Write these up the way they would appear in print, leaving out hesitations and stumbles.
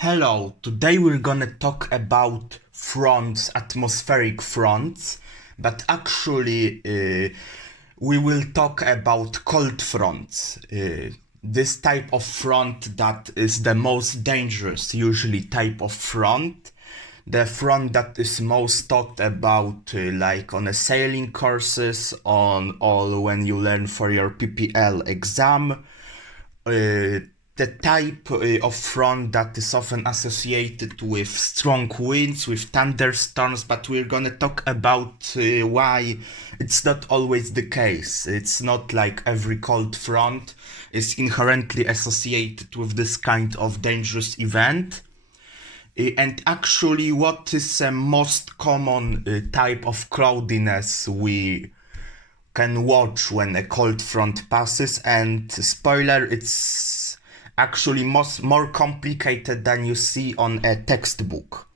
Hello, today we're gonna talk about fronts, atmospheric fronts, but actually we will talk about cold fronts. This type of front that is the most dangerous, usually type of front. The front that is most talked about, like on a sailing courses, on all when you learn for your PPL exam. The type of front that is often associated with strong winds, with thunderstorms, but we're gonna talk about why it's not always the case. It's not like every cold front is inherently associated with this kind of dangerous event. And actually, what is a most common type of cloudiness we can watch when a cold front passes? And spoiler, it's actually more complicated than you see on a textbook.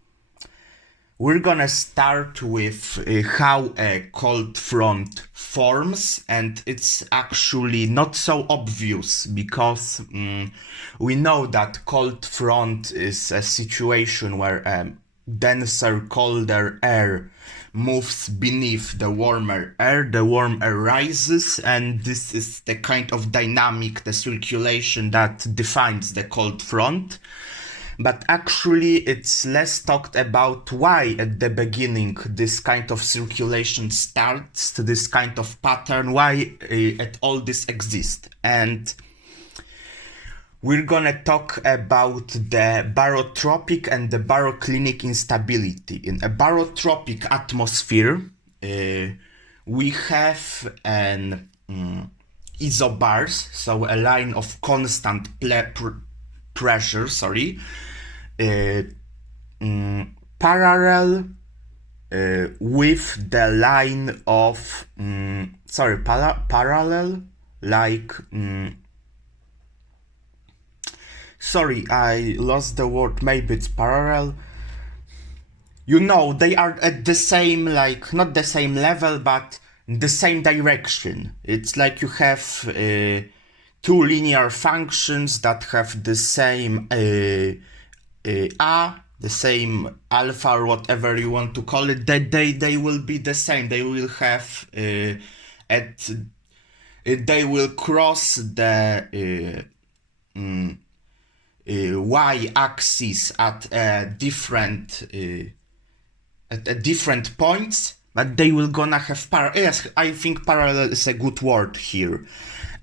We're gonna start with how a cold front forms, and it's actually not so obvious because we know that cold front is a situation where denser, colder air moves beneath the warmer air. The warm air rises, and this is the kind of dynamic, the circulation that defines the cold front. But actually, it's less talked about why at the beginning this kind of circulation starts, this kind of pattern, why at all this exists. And we're gonna talk about the barotropic and the baroclinic instability. In a barotropic atmosphere, we have an isobars, so a line of constant pressure, parallel with the line of, parallel, like, sorry, I lost the word, maybe it's parallel. You know, they are at the same, like, not the same level, but the same direction. It's like you have two linear functions that have the same the same alpha or whatever you want to call it. They will be the same. They will have they will cross the y-axis at different points, but they will gonna have yes, I think parallel is a good word here.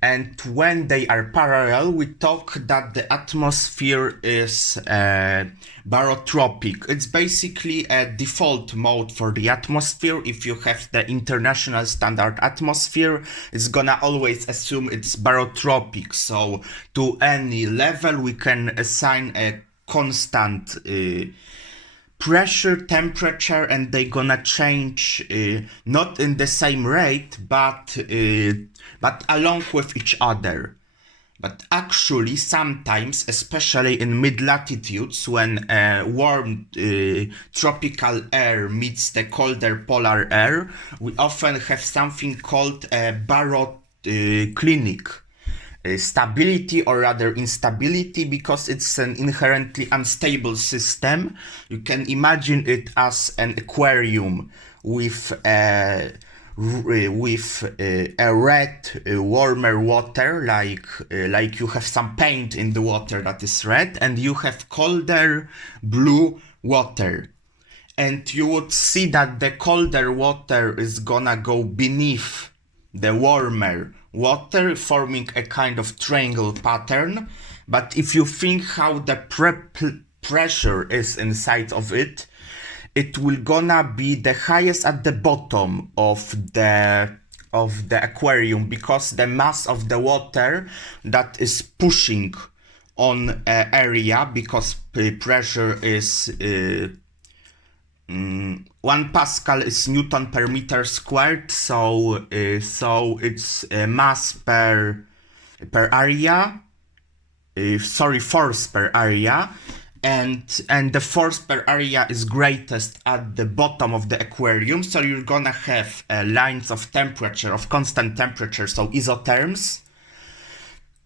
And when they are parallel, we talk that the atmosphere is barotropic. It's basically a default mode for the atmosphere. If you have the international standard atmosphere, it's gonna always assume it's barotropic. So to any level, we can assign a constant pressure, temperature, and they're gonna change not in the same rate, but along with each other. But actually, sometimes, especially in mid-latitudes, when warm tropical air meets the colder polar air, we often have something called a baroclinic stability, or rather instability, because it's an inherently unstable system. You can imagine it as an aquarium with a red warmer water, like you have some paint in the water that is red, and you have colder blue water. And you would see that the colder water is gonna go beneath the warmer water, forming a kind of triangle pattern. But if you think how the pressure is inside of it, it will gonna be the highest at the bottom of the aquarium, because the mass of the water that is pushing on area, because pressure is 1 Pascal is Newton per meter squared, so it's mass per area, force per area, and the force per area is greatest at the bottom of the aquarium. So you're gonna have lines of temperature, of constant temperature, so isotherms,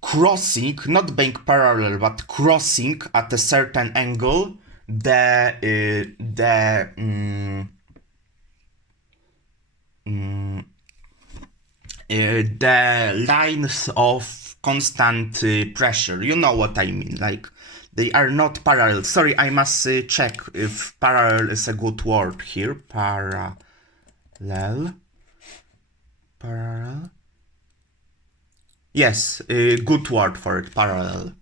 crossing, not being parallel, but crossing at a certain angle the lines of constant pressure. You know what I mean, like they are not parallel. Sorry, I must check if parallel is a good word here. Parallel. Yes, good word for it, parallel.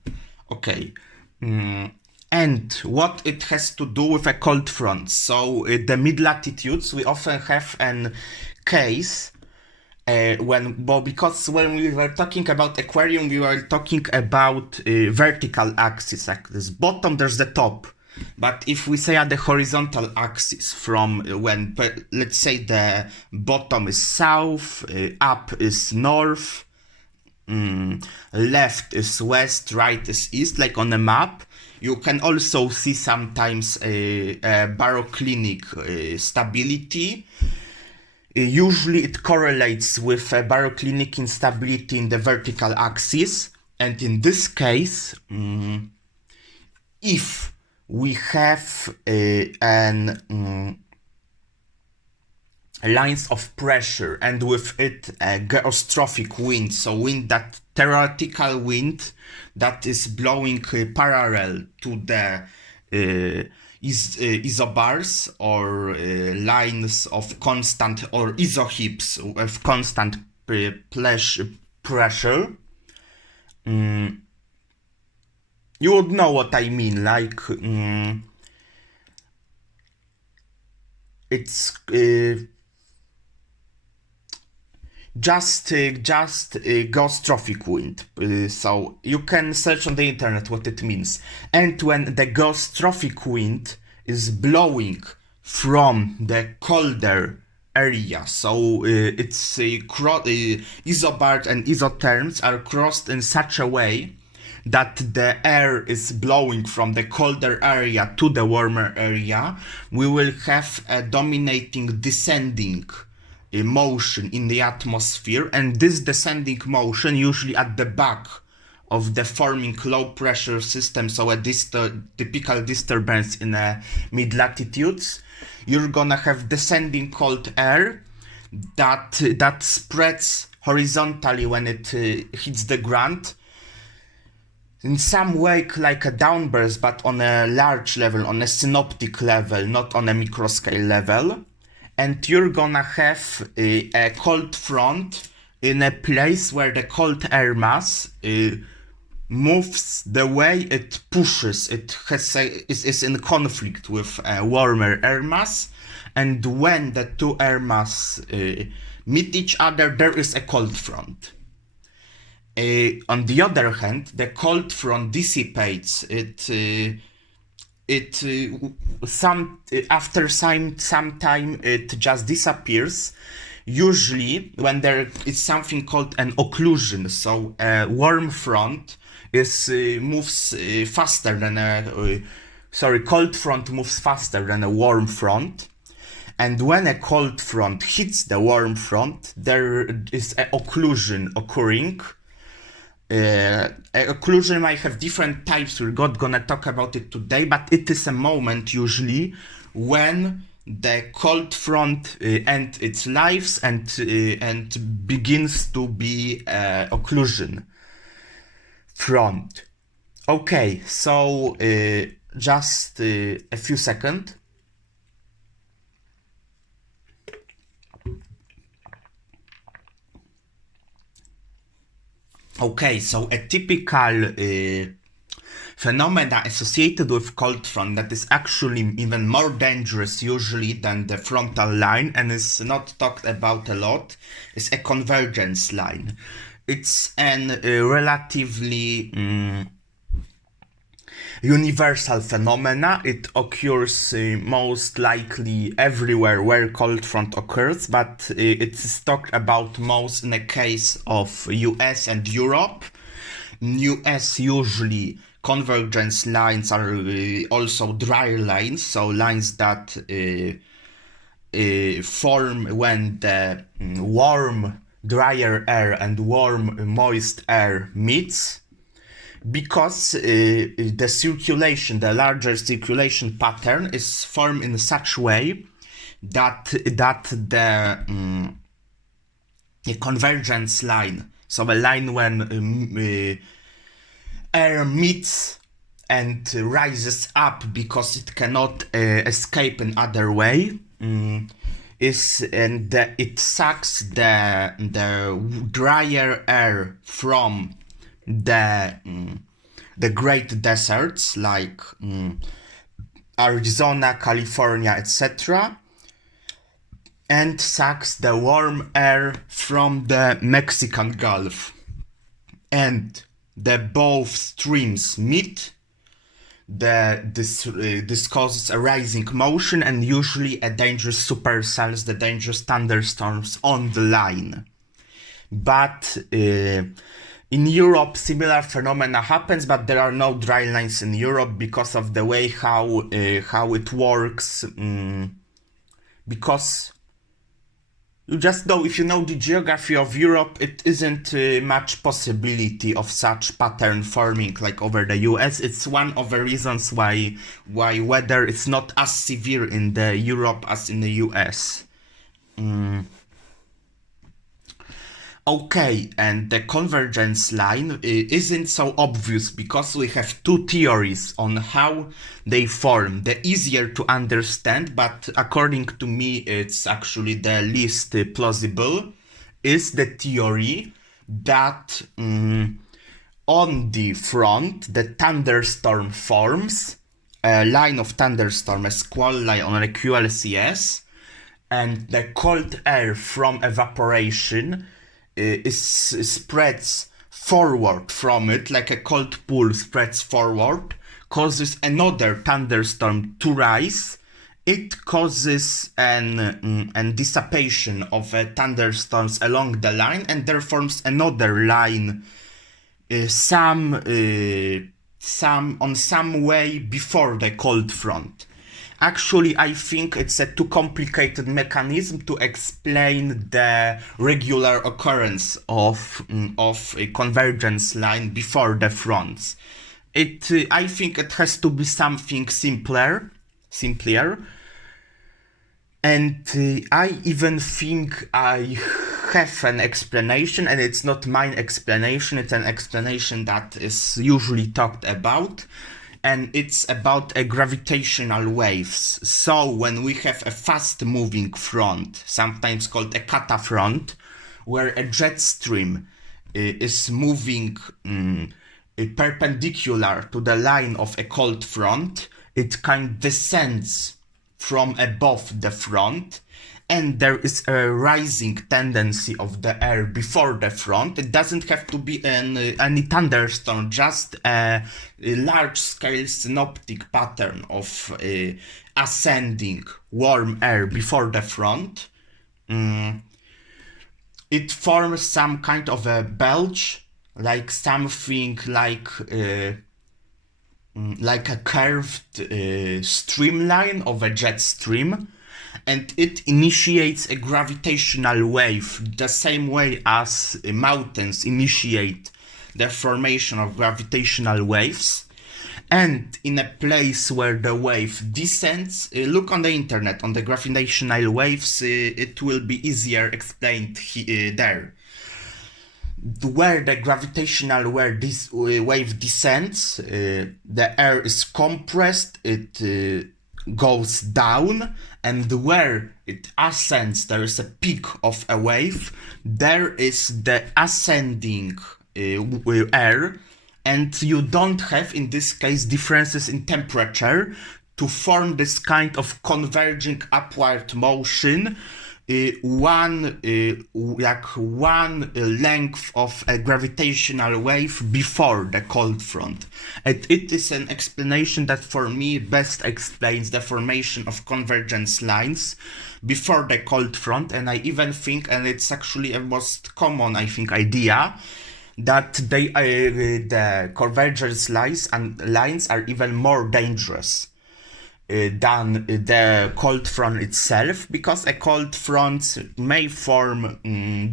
Okay. And what it has to do with a cold front. So the mid-latitudes, we often have an case because when we were talking about aquarium, we were talking about vertical axis, like this bottom, there's the top. But if we say at the horizontal axis, from when, let's say the bottom is south, up is north, left is west, right is east, like on a map, you can also see sometimes a baroclinic stability. Usually it correlates with a baroclinic instability in the vertical axis. And in this case, if we have lines of pressure and with it a geostrophic wind, so wind that theoretical wind that is blowing parallel to the isobars or lines of constant or isohips of constant pressure, you would know what I mean, like it's just geostrophic wind. So you can search on the internet what it means. And when the geostrophic wind is blowing from the colder area, so it's isobars and isotherms are crossed in such a way that the air is blowing from the colder area to the warmer area, we will have a dominating descending motion in the atmosphere, and this descending motion usually at the back of the forming low pressure system, so a typical disturbance in mid-latitudes, you're gonna have descending cold air that spreads horizontally when it hits the ground, in some way like a downburst, but on a large level, on a synoptic level, not on a microscale level. And you're gonna have a cold front in a place where the cold air mass moves the way it pushes. It is in conflict with a warmer air mass, and when the two air mass meet each other, there is a cold front. On the other hand, the cold front dissipates. After some time it just disappears, usually when there is something called an occlusion. So a warm front moves faster than cold front moves faster than a warm front. And when a cold front hits the warm front, there is an occlusion occurring. Occlusion might have different types, we're not gonna talk about it today, but it is a moment usually when the cold front ends its lives and begins to be occlusion front. Okay, so just a few seconds. Okay, so a typical phenomena associated with cold front that is actually even more dangerous usually than the frontal line and is not talked about a lot is a convergence line. It's an relatively universal phenomena. It occurs most likely everywhere where cold front occurs, but it's talked about most in the case of US and Europe. In US usually convergence lines are also dry lines, so lines that form when the warm drier air and warm, moist air meets, because the circulation, the larger circulation pattern is formed in such way that the convergence line, so a line when air meets and rises up because it cannot escape in other way, it sucks the drier air from the great deserts like Arizona, California, etc., and sucks the warm air from the Mexican Gulf. And the both streams meet. This causes a rising motion and usually a dangerous supercells, the dangerous thunderstorms on the line. But in Europe, similar phenomena happens, but there are no dry lines in Europe because of the way how it works. Because you just know, if you know the geography of Europe, it isn't much possibility of such pattern forming like over the US. It's one of the reasons why weather is not as severe in the Europe as in the US. Okay, and the convergence line isn't so obvious because we have two theories on how they form. The easier to understand, but according to me it's actually the least plausible, is the theory that on the front the thunderstorm forms, a line of thunderstorm, a squall line on a QLCS, and the cold air from evaporation spreads forward from it, like a cold pool spreads forward, causes another thunderstorm to rise. It causes an dissipation of thunderstorms along the line, and there forms another line some way before the cold front. Actually, I think it's a too complicated mechanism to explain the regular occurrence of a convergence line before the fronts. I think it has to be something simpler, and I even think I have an explanation, and it's not my explanation, it's an explanation that is usually talked about. And it's about gravitational waves. So when we have a fast moving front, sometimes called a catafront, where a jet stream is moving perpendicular to the line of a cold front, it kind of descends from above the front, and there is a rising tendency of the air before the front. It doesn't have to be any thunderstorm, just a large-scale synoptic pattern of ascending warm air before the front. It forms some kind of a bulge, like something like a curved streamline of a jet stream. And it initiates a gravitational wave, the same way as mountains initiate the formation of gravitational waves. And in a place where the wave descends, look on the internet, on the gravitational waves, it will be easier explained there. Where the gravitational wave descends, the air is compressed, it goes down, and where it ascends, there is a peak of a wave, there is the ascending air, and you don't have, in this case, differences in temperature to form this kind of converging upward motion, one length of a gravitational wave before the cold front. And it is an explanation that for me best explains the formation of convergence lines before the cold front, and I even think, and it's actually a most common, I think, idea, that the convergence lines are even more dangerous. than the cold front itself, because a cold front may form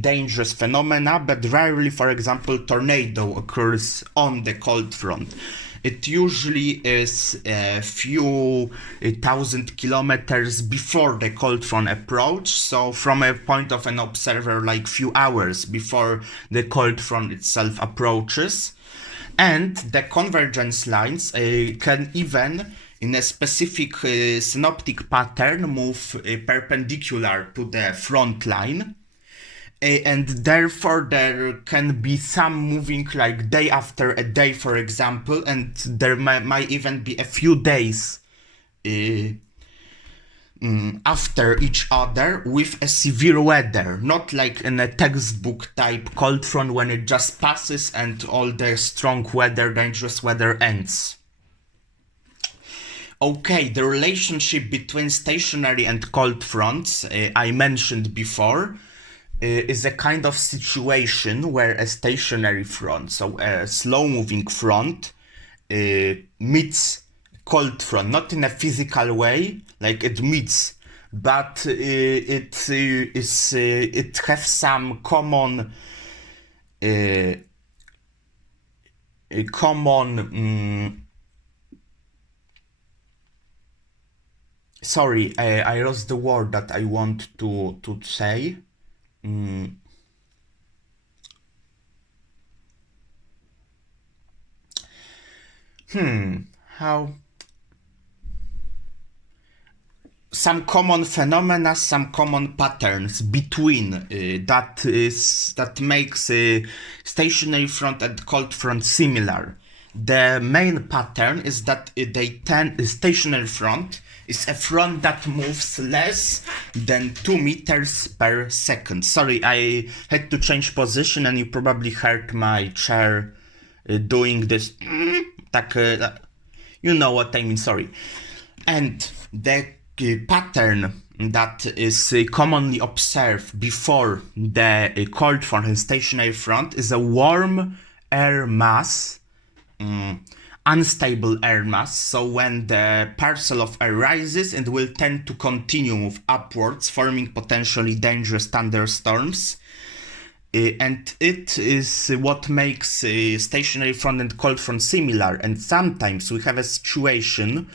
dangerous phenomena, but rarely, for example, tornado occurs on the cold front. It usually is a few thousand kilometers before the cold front approach, so from a point of an observer, like few hours before the cold front itself approaches. And the convergence lines can even, in a specific synoptic pattern, move perpendicular to the front line. And therefore there can be some moving like day after a day, for example, and there might even be a few days after each other with a severe weather, not like in a textbook type cold front when it just passes and all the strong weather, dangerous weather ends. Okay, the relationship between stationary and cold fronts I mentioned before is a kind of situation where a stationary front, so a slow-moving front, meets cold front, not in a physical way, like it meets, but it has some common sorry, I lost the word that I want to say. How? Some common phenomena, some common patterns between that makes stationary front and cold front similar. The main pattern is that stationary front is a front that moves less than 2 meters per second. Sorry, I had to change position and you probably heard my chair doing this. You know what I mean, sorry. And the pattern that is commonly observed before the cold front and stationary front is a warm air mass, unstable air mass. So when the parcel of air rises, it will tend to continue move upwards, forming potentially dangerous thunderstorms. And it is what makes stationary front and cold front similar. And sometimes we have a situation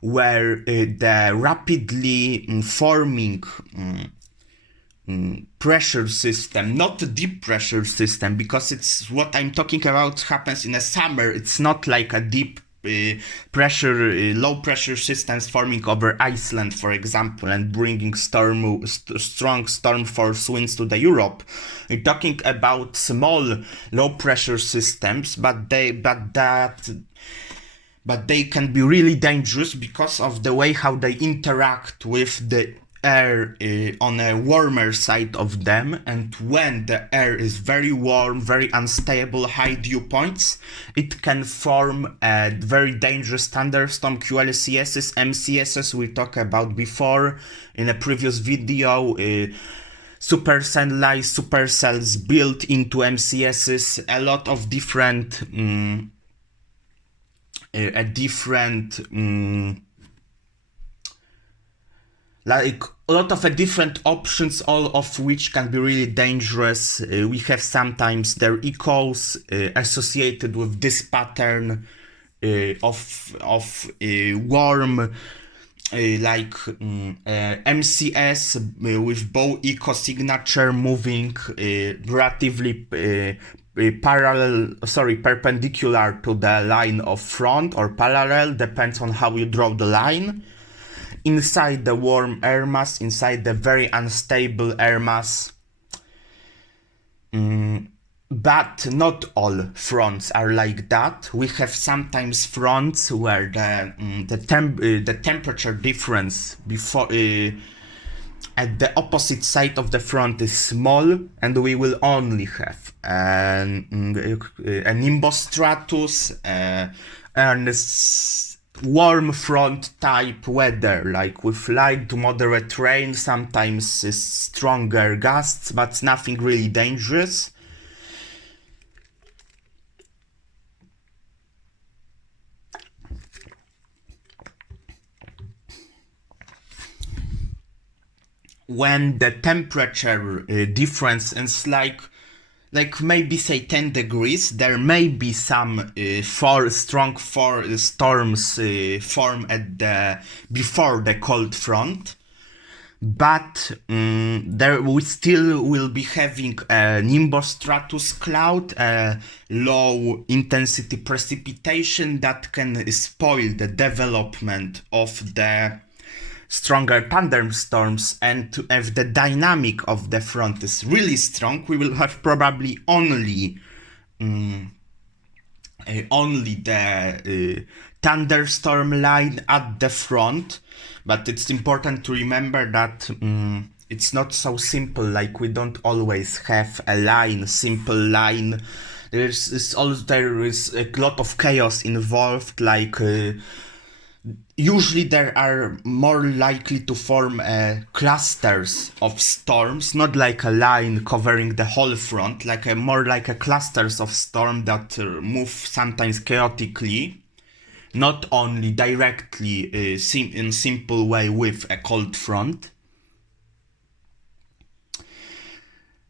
where the rapidly forming pressure system, not a deep pressure system, because it's what I'm talking about happens in the summer. It's not like a deep pressure, low pressure systems forming over Iceland, for example, and bringing strong storm force winds to the Europe. We're talking about small low pressure systems, but they can be really dangerous because of the way how they interact with the air on a warmer side of them. And when the air is very warm, very unstable, high dew points, it can form a very dangerous thunderstorm, QLCSs, MCSs we talked about before in a previous video. Supercells built into MCSs, a lot of different different options, all of which can be really dangerous. We have sometimes their echoes associated with this pattern of warm, MCS with bow echo signature moving relatively perpendicular to the line of front, or parallel, depends on how you draw the line, inside the warm air mass, inside the very unstable air mass. But not all fronts are like that. We have sometimes fronts where the temperature difference before at the opposite side of the front is small, and we will only have a nimbostratus and warm front type weather, like with light to moderate rain, sometimes stronger gusts, but nothing really dangerous. when the temperature difference is like maybe say 10 degrees, there may be some strong storms form at the before the cold front, but there we still will be having a nimbostratus cloud, a low intensity precipitation that can spoil the development of the stronger thunderstorms. And if the dynamic of the front is really strong, we will have probably only the thunderstorm line at the front. But it's important to remember that it's not so simple. Like, we don't always have a simple line. There is a lot of chaos involved. Like, usually there are more likely to form clusters of storms, not like a line covering the whole front, more like a clusters of storm that move sometimes chaotically, not only directly in simple way with a cold front.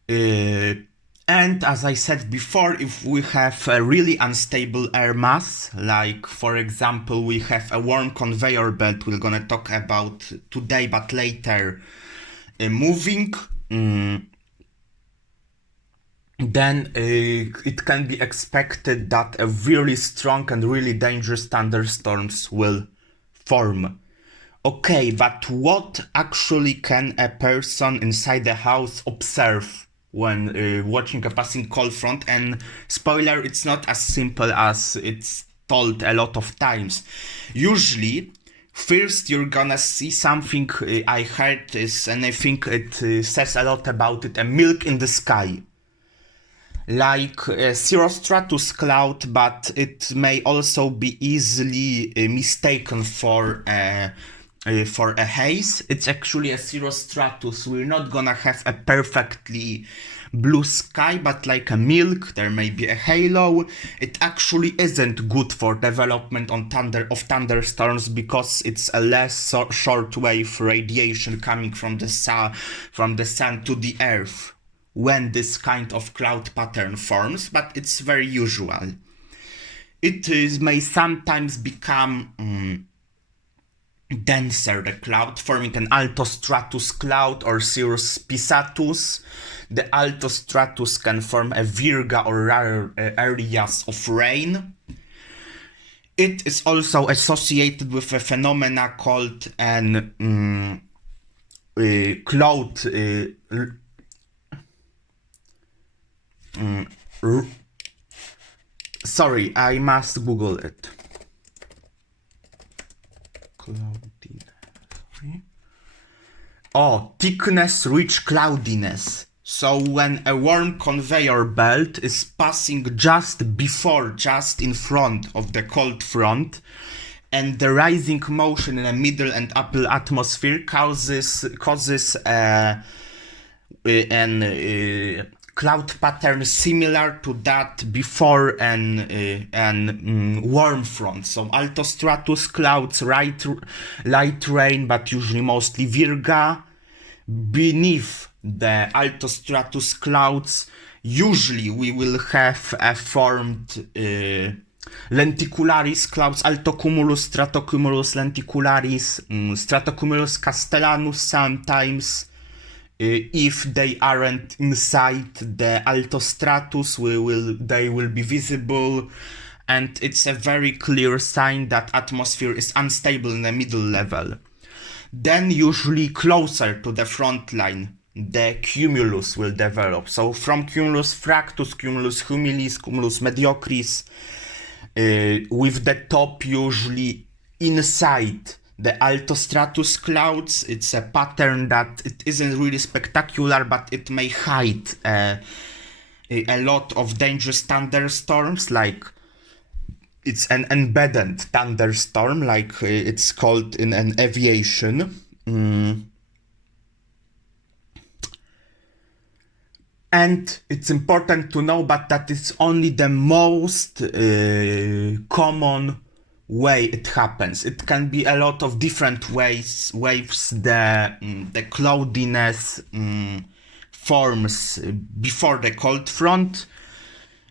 And as I said before, if we have a really unstable air mass, like for example we have a warm conveyor belt we're gonna talk about today but later moving, then it can be expected that a really strong and really dangerous thunderstorms will form. Okay, but what actually can a person inside the house observe when watching a passing cold front? And spoiler, it's not as simple as it's told a lot of times. Usually, first you're gonna see something I heard is, and I think it says a lot about it, a milk in the sky. Like a cirrostratus cloud, but it may also be easily mistaken for a haze. It's actually a cirrostratus. We're not gonna have a perfectly blue sky, but like a milk, there may be a halo. It actually isn't good for development of thunderstorms because it's a less shortwave radiation coming from the sun to the earth when this kind of cloud pattern forms, but it's very usual. It may sometimes become denser, the cloud, forming an altostratus cloud or cirrus pissatus. The altostratus can form a virga or rare areas of rain. It is also associated with a phenomena called an cloud sorry, I must Google it. Thickness rich cloudiness. So when a warm conveyor belt is passing just in front of the cold front, and the rising motion in the middle and upper atmosphere causes an cloud pattern similar to that before an warm front. So altostratus clouds, light rain, but usually mostly virga. Beneath the altostratus clouds, usually we will have a formed lenticularis clouds, altocumulus, stratocumulus lenticularis, stratocumulus castellanus sometimes. If they aren't inside the altostratus, they will be visible, and it's a very clear sign that atmosphere is unstable in the middle level. Then usually closer to the front line, the cumulus will develop. So from cumulus fractus, cumulus humilis, cumulus mediocris, with the top usually inside the altostratus clouds. It's a pattern that it isn't really spectacular, but it may hide a lot of dangerous thunderstorms. Like, it's an embedded thunderstorm, like it's called in an aviation. And it's important to know, but that is only the most common way it happens. It can be a lot of different ways. Waves, the cloudiness forms before the cold front.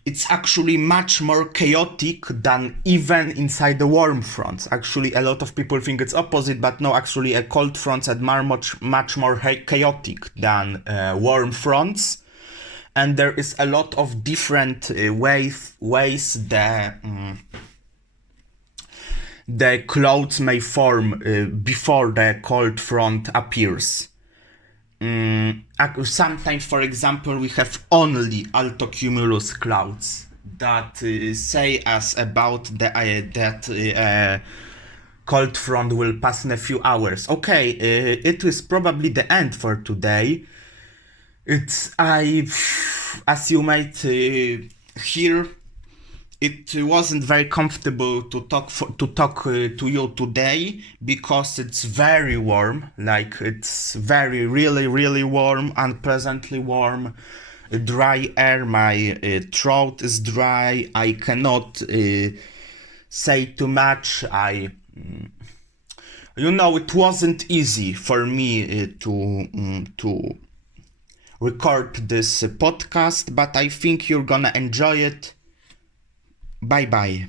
It's actually much more chaotic than even inside the warm fronts. Actually, a lot of people think it's opposite, but no, actually a cold fronts are much more chaotic than warm fronts. And there is a lot of different ways the clouds may form before the cold front appears. Sometimes, for example, we have only altocumulus clouds that say us about that cold front will pass in a few hours. Okay, it is probably the end for today. As you might hear, it wasn't very comfortable to talk to you today because it's very warm. Like, it's very really warm, unpleasantly warm, dry air. My throat is dry. I cannot say too much. It wasn't easy for me to record this podcast, but I think you're gonna enjoy it. Bye bye.